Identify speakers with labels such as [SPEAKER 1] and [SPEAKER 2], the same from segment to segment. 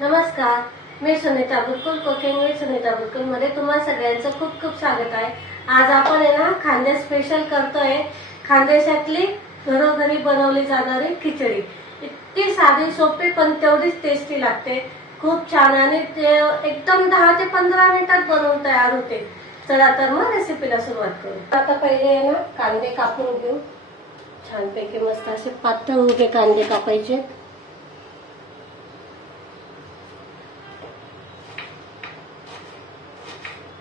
[SPEAKER 1] नमस्कार मी Sunita Burkul cooking with Sunita बुरकुलमध्ये तुम्हा सगळ्यांचं खूप खूप स्वागत आहे. आज आपण आहे ना खांदे स्पेशल करतोय. खानदेशातली घरोघरी बनवली जाणारी खिचडी. इतकी साधी सोपी पण तेवढीच टेस्टी लागते. खूप छान आणि ते एकदम दहा ते पंधरा मिनिटात बनवून तयार होते. चला तर मग रेसिपीला सुरुवात करू. आता पहिले आहे ना कांदे कापून घेऊ. छानपैकी मस्त असे पातळ उभे कांदे कापायचे.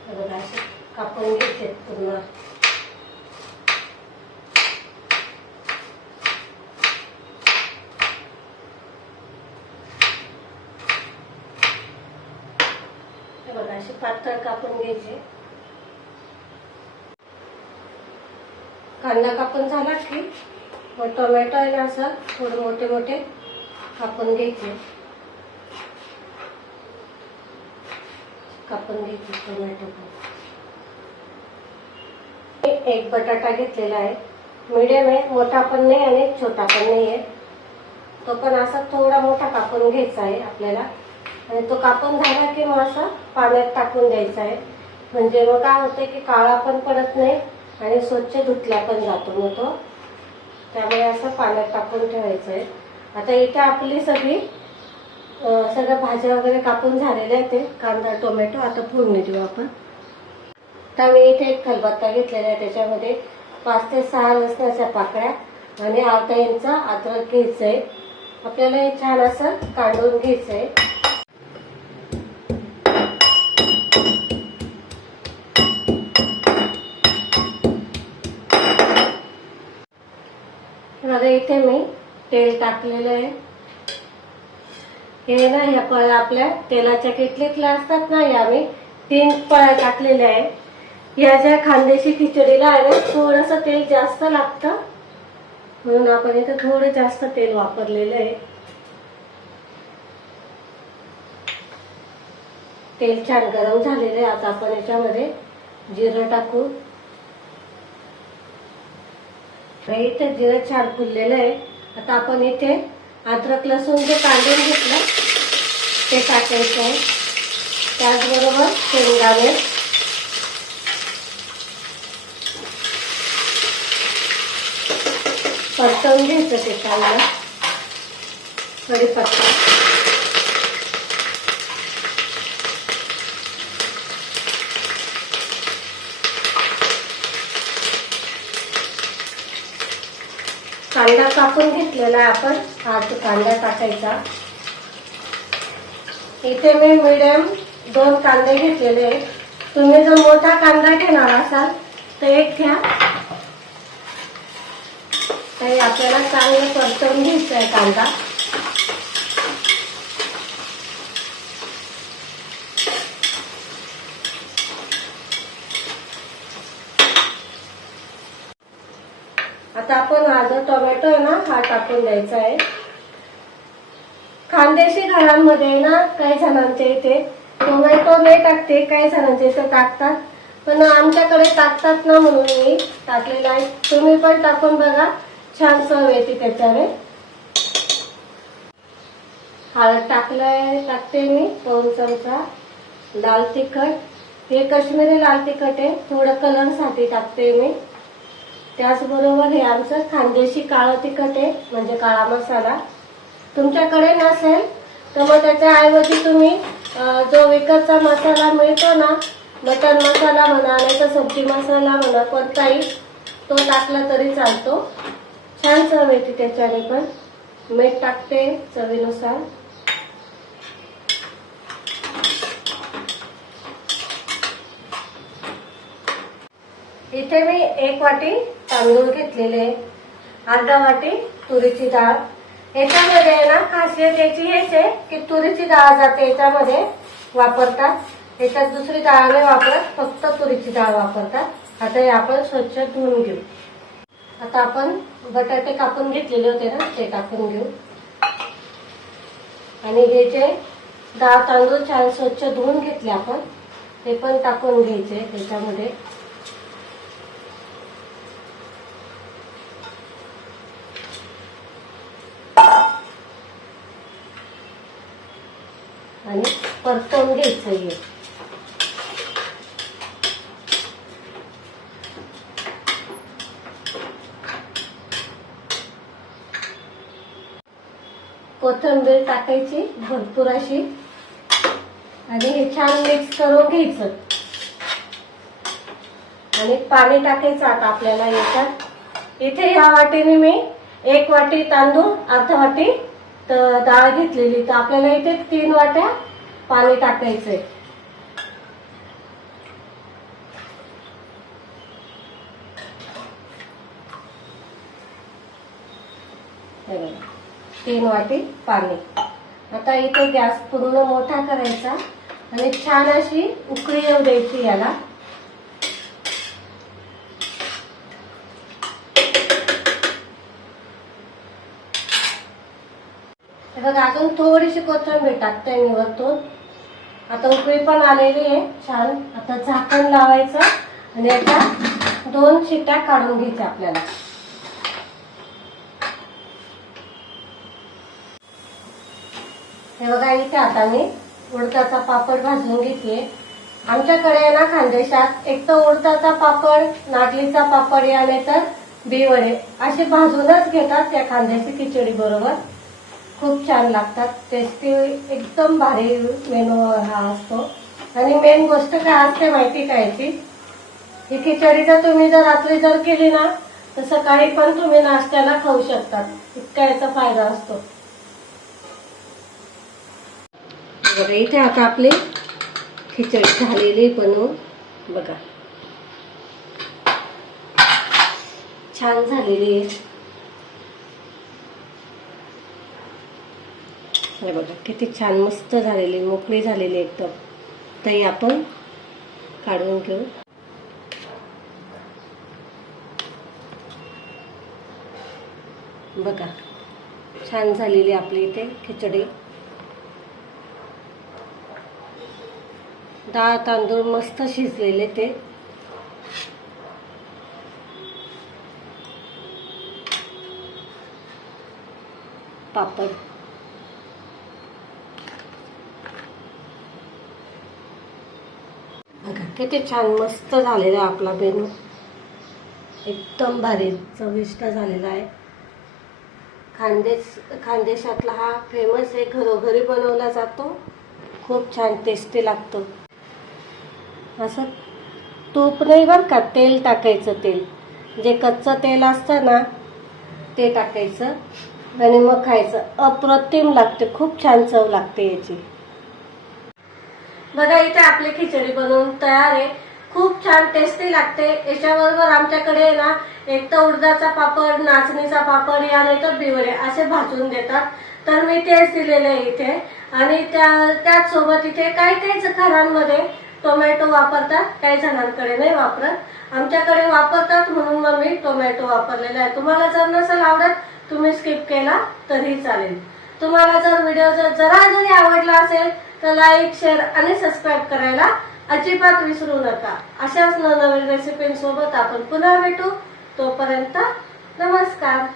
[SPEAKER 1] बघा असे कापून घ्यायचे पूर्ण. बघा असे पातळ कापून घ्यायचे. कांदा कापून झाला की मग टोमॅटो आहे ना असं थोडे मोठे मोठे कापून घ्यायचे. कापून घेतली टोमॅटो एक बटाटा घेतलेला आहे. मीडियम आहे मोठा पण नाही आणि छोटा पण नाही आहे तो पण असा थोडा मोठा कापून घ्यायचा आहे आपल्याला. आणि तो कापून झाला की मग असा पाण्यात टाकून द्यायचा आहे. म्हणजे मग काय होतं की काळा पण पडत नाही आणि स्वच्छ धुतला पण जातो मग तो. त्यामुळे असं पाण्यात टाकून ठेवायचं आहे. आता इथे आपली सगळी सगळ्या भाज्या वगैरे कापून झालेल्या आहेत ते. कांदा टोमॅटो आता फोडणी देऊ आपण. तर मी इथे एक खलबत्ता घेतलेला आहे त्याच्यामध्ये पाच ते सहा लसणाच्या पाकळ्या आणि अर्धा इंच अद्रक घ्यायचं आहे आपल्याला हे छान असं काढून घ्यायचं आहे बघा इथे मी तेल टाकलेलं आहे. हे ना ह्या पळ्या आपल्या तेलाच्या किटलीतल्या असतात ना या मी तीन पळ्या टाकलेल्या आहे या ज्या खांद्याशी खिचडीला आहे ना थोडस तेल जास्त लागतं. म्हणून आपण इथं थोडं जास्त तेल वापरलेलं आहे. तेल छान गरम झालेलं आहे. आता आपण याच्यामध्ये जिरं टाकू. इथे जिरं छान फुललेलं आहे. आता आपण इथे अद्रक लसूण जे काढून घेतलं. ते टाकायचं आहे. त्याचबरोबर शेंगदाणे. परतवून घ्यायचं ते चांगलं कढीपत्ता. कांदा कापून घेतलेला आहे आपण. हा तो कांदा टाकायचा. इथे मी मिडियम दोन कांदे घेतलेले आहेत. तुम्ही जर मोठा कांदा घेणार असाल तर एक घ्या. आपल्याला चांगलं परतवून घ्यायचं आहे कांदा. आता आपण हा जो टोमॅटो आहे ना हा टाकून द्यायचा आहे. खानदेशी घरांमध्ये ना काही जणांच्या इथे टोमॅटो नाही टाकते काही जणांच्या इथे टाकतात. पण आमच्याकडे टाकतात ना म्हणून मी टाकलेला आहे. तुम्ही पण टाकून बघा. छान चव येते त्याच्याने. हळद टाकलंय टाकते मी दोन चमचा. लाल तिखट. हे कश्मीरी लाल तिखट आहे. थोडं कलरसाठी टाकते मी. त्याचबरोबर हे आमचं खानदेशी काळं तिखट आहे म्हणजे काळा मसाला. तुमच्याकडे नसेल तर मग त्याच्याऐवजी तुम्ही जो विकतचा मसाला मिळतो ना मटन मसाला म्हणा नाही तर सब्जी मसाला म्हणा कोणताही तो टाकला तरी चालतो. छान चव येते त्याच्याने पण. मीठ टाकते चवीनुसार. इथे मी एक वाटी तांदूळ घेतलेले अर्धा वाटी तुरीची डाळ. याच्यामध्ये आहे ना खासियत याची हेच आहे की तुरीची डाळ जाते याच्यामध्ये वापरतात. याच्यात दुसरी डाळ नाही वापरत फक्त तुरीची डाळ वापरतात. आता हे आपण स्वच्छ धुवून घेऊ. आता आपण बटाटे कापून घेतलेले होते ना ते टाकून घेऊ. आणि हे जे डाळ तांदूळ छान स्वच्छ धुवून घेतले आपण ते पण टाकून घ्यायचे त्याच्यामध्ये आणि परतवून घ्यायचं हे. कोथिंबीर टाकायची भरपूर अशी. आणि हे छान मिक्स करून घ्यायचं. आणि पाणी टाकायचं आता आपल्याला याच्यात. इथे ह्या वाटीने मी एक वाटी तांदूळ अर्ध वाटी तर डाळ घेतलेली. तर आपल्याला इथे तीन वाट्या पाणी टाकायचंय. तीन वाटी पाणी. आता इथे गॅस पूर्ण मोठा करायचा आणि छान अशी उकळी येऊ द्यायची याला. हे बघा अजून थोडीशी कोथिंबीर टाकते मी वरतून. आता उकळी पण आलेली आहे छान. आता झाकण लावायचं आणि याच्या दोन शिट्या काढून घ्यायच्या आपल्याला. हे बघा इथे आता मी उडताचा पापड भाजून घेते आमच्याकडे ना खानदेशात एक तर उडताचा पापड नागलीचा पापड या नाही तर बिवडे. असे भाजूनच घेतात त्या खानदेशी खिचडी बरोबर. खूप छान लागतात. टेस्टी एकदम भारी मेनू हा असतो. आणि मेन गोष्ट काय असते माहिती काय ही खिचडी जर तुम्ही जर रात्री जर केली ना तर सकाळी पण तुम्ही नाश्त्याला खाऊ शकतात. इतका याचा फायदा असतो. बघा इथे आता आपली खिचडी झालेली बनवून. बघा. छान झालेली आहे. हे बघा किती छान मस्त झालेली मोकळी झालेली एकदम तरी आपण काढून घेऊ. बघा छान झालेली आपली इथे खिचडी. डाळ तांदूळ मस्त शिजलेले ते. पापड बघा किती छान मस्त झालेला आहे आपला मेनू एकदम भारी चविष्ट झालेला आहे. खानदेश खानदेशातला हा फेमस आहे घरोघरी बनवला जातो. खूप छान टेस्टी लागतो. असं तूप नाही बरं का तेल टाकायचं तेल. जे कच्चं तेल असतं ना ते टाकायचं. आणि मग खायचं. अप्रतिम लागते खूप छान चव लागते याची. बघा इथे आपली खिचडी बनवून तयार आहे. खूप छान टेस्टी लागते. याच्याबरोबर आमच्याकडे आहे ना एक तर उडदाचा पापड नाचणीचा पापड या नाही तर बिवडे असे भाजून देतात. तर मी तेच दिलेले आहे इथे. आणि त्या त्याचसोबत इथे काही काही घरांमध्ये टोमॅटो वापरतात. काही जणांकडे नाही वापरत. आमच्याकडे वापरतात म्हणून मग मी टोमॅटो वापरलेला आहे. तुम्हाला जर नसेल आवडत तुम्ही स्किप केला तरी चालेल. तुम्हाला जर व्हिडिओ जर जरा जरी आवडला असेल तर लाईक शेअर आणि सबस्क्राईब करायला अजिबात विसरू नका. अशाच नवनवीन रेसिपींसोबत आपण पुन्हा भेटू. तोपर्यंत नमस्कार.